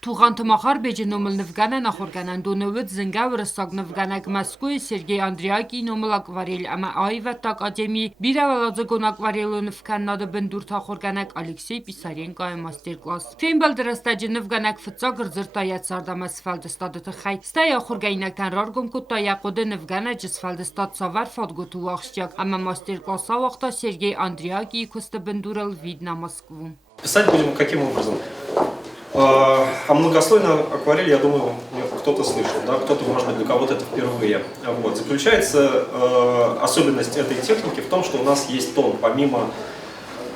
Туғанты махар беже номыл нывгана нахорганан донөвөд зынгав рысаг нывганак Москвы Сергей Андриаки номыл акварель ама айват академии бираваладзагон акварелу нывканнады бендур тахорганак Алексей Писаренко мастер-класс. Феймбалдырастаджи нывганак фыцаг рзыртаят сардамас фалдыстадыты хай. Стай ахоргайнактан раргом куттая коды нывгана джисфалдыстад савар фадготу лахщак. Ама мастер-класса вақта Сергей Андриаки кусты бендурал вид на Москву. Писать будем каким образом? О многослойной акварели, я думаю, кто-то слышал, да? Кто-то, может быть, для кого-то это впервые. Вот. Заключается особенность этой техники в том, что у нас есть тон, помимо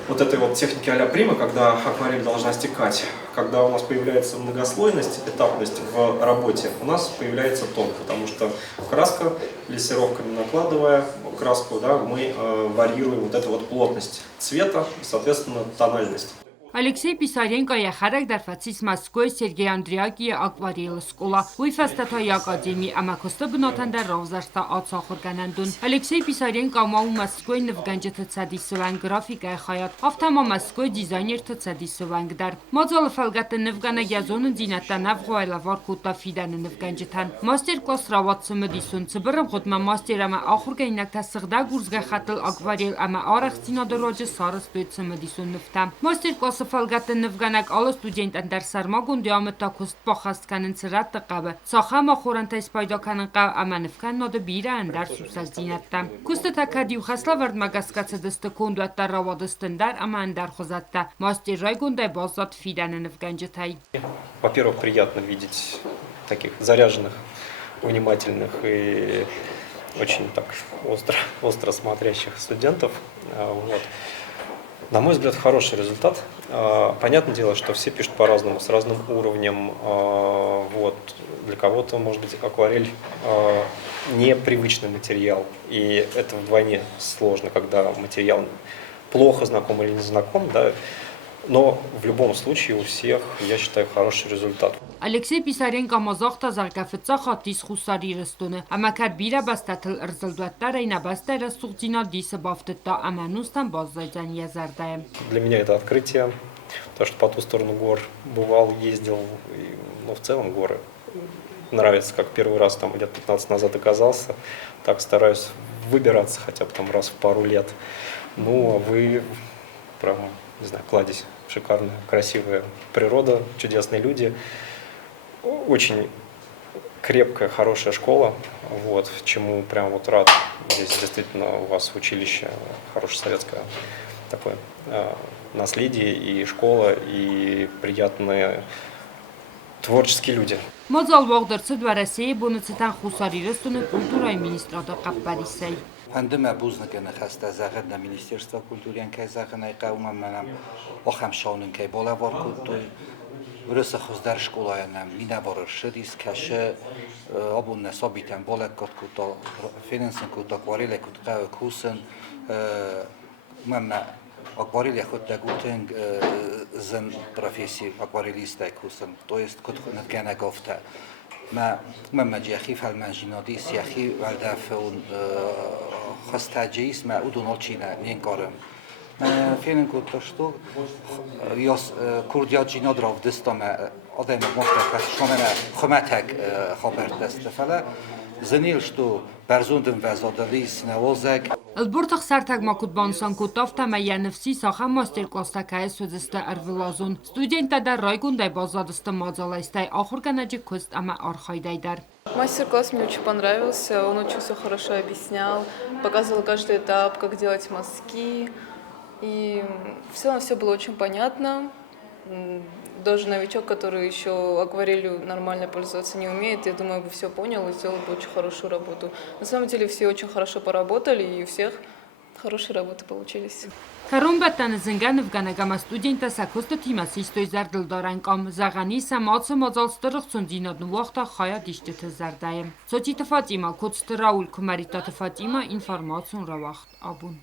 вот этой вот техники а-ля прима, когда акварель должна стекать, когда у нас появляется многослойность, этапность в работе, у нас появляется тон, потому что краска, лессировками накладывая краску, да, мы варьируем вот эту вот плотность цвета и, соответственно, тональность. Алексей Писаренко яхарак дар фацис Москвы Сергей Андриаки акварел скола. Уйфастатай академии амакоста бнотан дар равзашта ацахорганандун. Алексей Писаренко мау Москвы нвганджет цадисванг графика хаят. Автама Москвы дизайнер цадисванг дар. Мазал фалгат нвгана язон динатта навгойла варкута фидан нвганджетан. Мастер-класс раватсым дисун цбрам хотма мастерама ахургайнак тасгда гурзга хатл акварел ама арахтина дорожа сарас бетсым дисун нфтам. Мастер-класс فالگات نفگانک آل استودنت اندر سرما گوندی آمد تا کست باخست کنن سرات قبه ساخه ما خورن تا اسپایدا کنن قبه اما نفگان ناده بیره اندر سوسال زینتم کست تا کدیو خسلا ورد مگسکت دست کندو اتر روادستن در اما اندر خوزد ماستر رای گونده بازداد فیدن نفگانج تایی. Во-первых, приятно видеть таких заряженных, внимательных и очень так остро смотрящих студентов. Вот. На мой взгляд, хороший результат. Понятное дело, что все пишут по-разному, с разным уровнем. Вот. Для кого-то, может быть, акварель непривычный материал. И это вдвойне сложно, когда материал плохо знаком или не знаком. Да? Но в любом случае у всех, я считаю, хороший результат. Алексей Писаренко мазахта заргафца хатис хусари растуны. Амакар бира бастатл рзалдуаттара и набастера сухтина диса бафтета аманустан баззайдан язардаем. Для меня это открытие, потому что по ту сторону гор бывал, ездил, но в целом горы нравится, как первый раз там лет 15 назад оказался, так стараюсь выбираться хотя бы там раз в пару лет. Ну, а вы прям, не знаю, кладезь, шикарная, красивая природа, чудесные люди, очень крепкая, хорошая школа, вот, чему прям вот рад. Здесь действительно у вас училище, хорошее советское такое наследие, и школа, и приятные творческие люди. Мазал вагдырцы дворасей бонуцетан хусари растуны культурой министрада каппарисей. Pandemia buznak hasta zagadna Ministerstva kultúrián kaj zaganai qaumam manam oxam shaunun kaj bolavar kultúr vröszahoz dar skolajanam minavar shadis kashe abunna sabitan bolakkat kuta finansen kuta akvarele kut qav kusen mamma akvarele khutta guten zan professi akvarelista kusen to jest kut nagana gofta ما جاخي فالمانجينادي سياخي والدافعون خستاجيس ما أدون الچينا نينكارم فين كنت شتو ياس كرديا جينا دراف دستم آدم مختلف شامل خمتك خبر دست فلا زنيل شتو برزوندم وزادلیس نوازک البرتخ سرتگ ماکود بانسان کتاف تمایه نفسی ساخه ماستر کلاستکای سودسته ارولازون студента در райгундай базадысты мазалайстай ахурганаджи куст ама архайдай дар. Мастер-класс мне очень понравился, он очень все хорошо объяснял, показывал каждый этап, как делать мазки, и в целом все было очень понятно. Даже новичок, который еще акварелью нормально пользоваться не умеет, я думаю, бы все понял и сделал бы очень хорошую работу. На самом деле все очень хорошо поработали, и у всех хорошие работы получились. Карумбаттан зынган вганагама студента сакоста тимас истой зардыл даранкам загани самацы мазалстырыхцун динадну вахта хая диштеты зардаем. Сочита Фатима, Коцты Рауль, Кумаритата Фатима, информацию равахт абун.